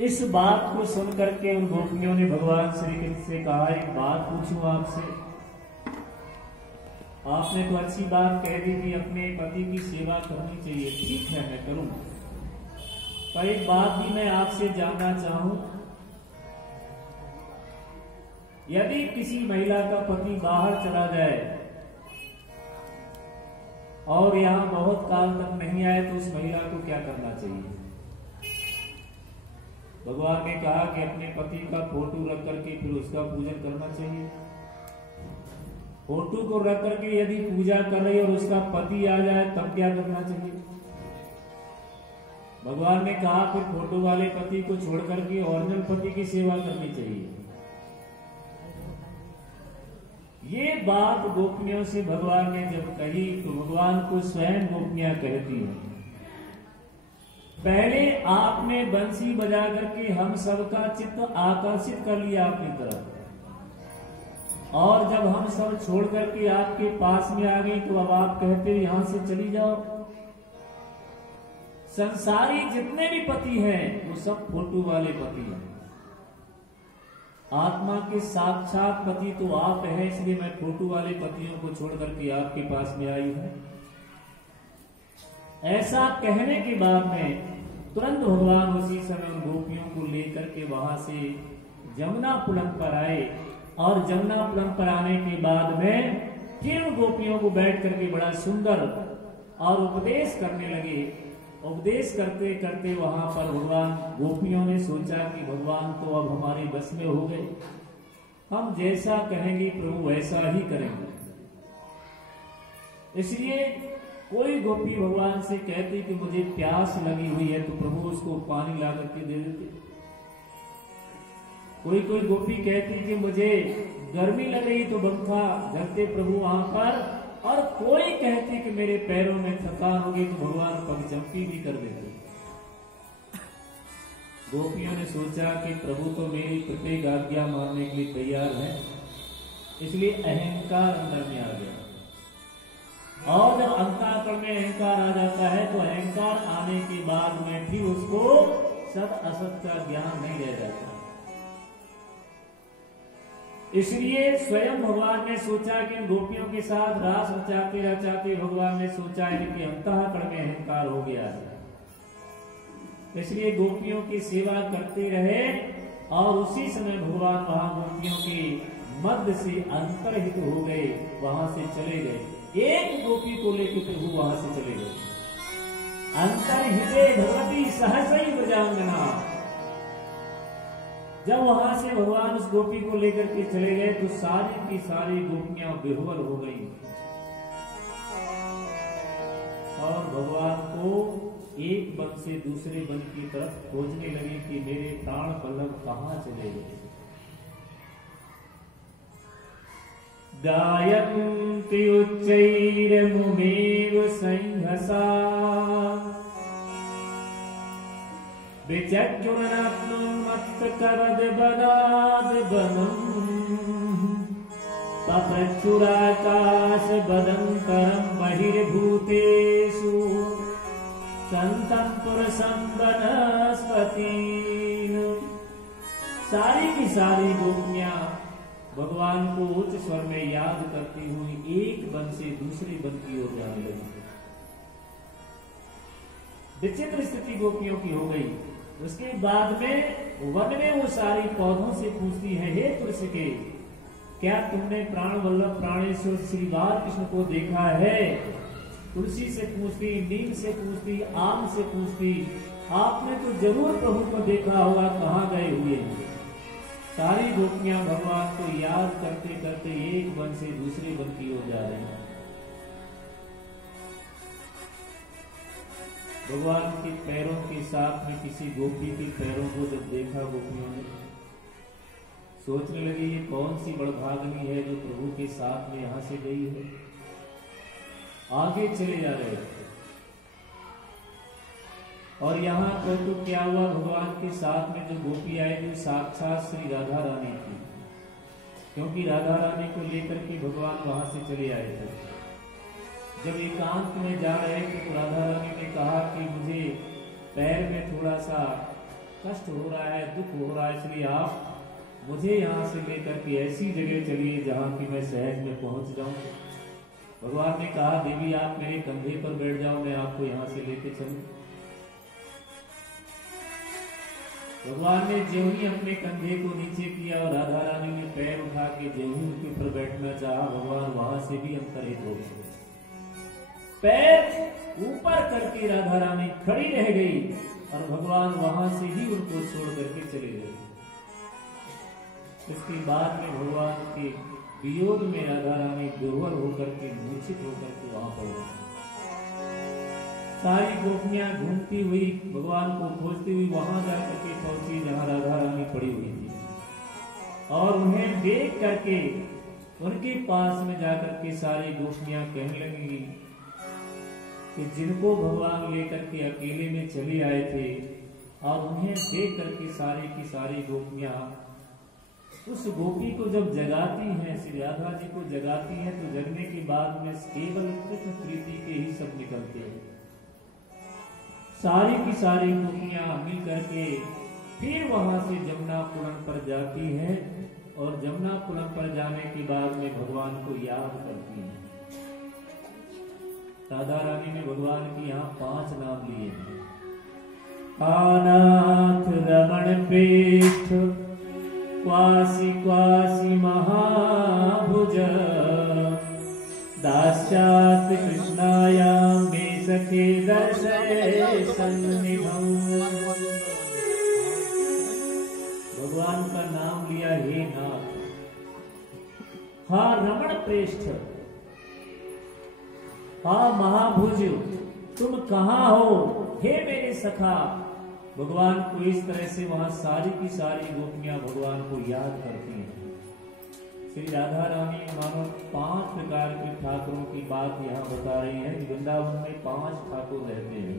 इस बात को सुन करके उन गोपियों ने भगवान श्री कृष्ण से कहा, एक बात पूछूं आपसे। आपने तो अच्छी बात कह दी कि अपने पति की सेवा करनी चाहिए, ठीक है मैं करूंगा, पर एक बात भी मैं आपसे जानना चाहूं, यदि किसी महिला का पति बाहर चला जाए और यहां बहुत काल तक नहीं आए तो उस महिला को क्या करना चाहिए? भगवान ने कहा कि अपने पति का फोटो रख करके फिर उसका पूजन करना चाहिए। फोटो को रख करके यदि पूजा कर रही और उसका पति आ जाए तब क्या करना चाहिए? भगवान ने कहा फिर फोटो वाले पति को छोड़ करके ओरिजिनल पति की सेवा करनी चाहिए। ये बात गोपियों से भगवान ने जब कही तो भगवान को स्वयं गोपियां कहती हैं, पहले आपने बंसी बजा करके हम सबका चित्त आकर्षित कर लिया अपनी तरफ, और जब हम सब छोड़ करके आपके पास में आ गई तो अब आप कहते हो यहां से चली जाओ। संसारी जितने भी पति हैं वो सब फोटो वाले पति हैं। आत्मा के साक्षात पति तो आप है, इसलिए मैं फोटो वाले पतियों को छोड़ करके आपके पास में आई हूं। ऐसा कहने के बाद में तुरंत भगवान उसी समय उन गोपियों को लेकर के वहां से जमुना पुलन पर आए, और जमुना पुलन पर आने के बाद में फिर उन गोपियों को बैठ करके बड़ा सुंदर और उपदेश करने लगे। उपदेश करते करते वहां पर भगवान गोपियों ने सोचा कि भगवान तो अब हमारे बस में हो गए, हम जैसा कहेंगे प्रभु वैसा ही करेंगे। इसलिए कोई गोपी भगवान से कहती कि मुझे प्यास लगी हुई है तो प्रभु उसको पानी ला करके दे देते। कोई कोई गोपी कहती कि मुझे गर्मी लग रही तो पंखा झलते प्रभु वहां पर, और कोई कहती कि मेरे पैरों में थकान होगी तो भगवान पगचंपी भी कर देते। गोपियों ने सोचा कि प्रभु तो मेरी प्रत्येक आज्ञा मानने के लिए तैयार है, इसलिए अहंकार अंदर में आ गया। और जब अंतःकरण में अहंकार आ जाता है तो अहंकार आने के बाद में भी उसको सत असत का ज्ञान नहीं रह जाता। इसलिए स्वयं भगवान ने सोचा कि गोपियों के साथ रास रचाते रचाते भगवान ने सोचा है कि अंतःकरण में अहंकार हो गया है, इसलिए गोपियों की सेवा करते रहे, और उसी समय भगवान वहां गोपियों के मध्य से अंतर्हित हो गए, वहां से चले गए। एक गोपी को लेकर प्रभु वहां से चले गए। अंतर्हिते भगवती सहसई व्रजांगना। जब वहां से भगवान उस गोपी को लेकर के चले गए तो सारी की सारी गोपियां विह्वल हो गई, और भगवान को एक वन से दूसरे वन की तरफ खोजने लगे कि मेरे प्राण वल्लभ कहां चले गए। गायन्ति उच्चैर्मुमेव संहसा पप्रच्युराकाशबदन्तरं बहिर्भूतेषु सन्तं पुरुषं वनस्पतिं। सारी की सारी गोपियां भगवान को उच्च स्वर में याद करती हुई एक वन से दूसरे वन की ओर जाने लगी। विचित्र स्थिति गोपियों की हो गई। उसके बाद में वन में वो सारी पौधों से पूछती है, हे तुलसी के, क्या तुमने प्राण वल्लभ प्राणेश्वर श्री बाल कृष्ण को देखा है? तुलसी से पूछती, नीम से पूछती, आम से पूछती, आपने तो जरूर प्रभु को देखा होगा, कहाँ गए हुए हैं? सारी गोपियां भगवान को याद करते करते एक वन से दूसरे वन की ओर जा रही हैं। भगवान के पैरों के साथ में किसी गोपी के पैरों को जब देखा, गोपियों ने सोचने लगी ये कौन सी बड़भागनी है जो प्रभु के साथ में यहां से गई है। आगे चले जा रहे थे, और यहाँ पर तो क्या हुआ, भगवान के साथ में जो गोपी आए जो साक्षात श्री राधा रानी थी, क्योंकि राधा रानी को लेकर के भगवान वहां से चले आए थे। जब एकांत में जा रहे थे तो राधा रानी ने कहा कि मुझे पैर में थोड़ा सा कष्ट हो रहा है, दुख हो रहा है, इसलिए आप मुझे यहाँ से लेकर के ऐसी जगह चलिए जहाँ की मैं सहज में पहुंच जाऊं। भगवान ने कहा देवी आप मेरे कंधे पर बैठ जाओ, मैं आपको यहाँ से लेके चलूं। भगवान ने ज्यों ही अपने कंधे को नीचे किया और राधा रानी ने पैर उठा के ज्यों ही उनके ऊपर बैठना चाहा, भगवान वहां से भी अंतरित हो गए। पैर ऊपर करके राधा रानी खड़ी रह गई और भगवान वहां से ही उनको छोड़ करके चले गए। इसके बाद में भगवान के वियोग में राधा रानी दुर्बल होकर के मूर्छित होकर के वहां पड़ गई। सारी गोपियां घूमती हुई भगवान को खोजती हुई वहां जाकर के पहुंची जहां राधा रानी पड़ी हुई थी, और उन्हें देख करके उनके पास में जाकर के सारी गोपियां कहने लगी कि जिनको भगवान लेकर के अकेले में चले आए थे, और उन्हें देख करके सारी की सारी गोपियां उस गोपी को जब जगाती हैं, श्री राधा जी को जगाती हैं, तो जगने के बाद में केवल कृष्ण प्रीति के ही सब निकलते हैं। सारी की सारी गोपियां मिल करके फिर वहां से जमुना पुरम पर जाती हैं, और जमुना पुरम पर जाने के बाद में भगवान को याद करती हैं। राधा रानी ने भगवान के यहाँ 5 नाम लिए हैं। अनाथ रमण पृष्ठ क्वासी क्वासी महाभुज दास्यात् कृष्णायां मे सखे दर्शय सन्निधम्। भगवान का नाम लिया, हे नाथ। हा रमण प्रेष्ठ, हा महाभुज, तुम कहाँ हो हे मेरे सखा। भगवान को इस तरह से वहां सारी की सारी गोपियां भगवान को याद करती हैं। श्री राधा रानी मानो 5 प्रकार के ठाकुरों की बात यहाँ बता रही हैं। वृंदावन में 5 ठाकुर रहते हैं।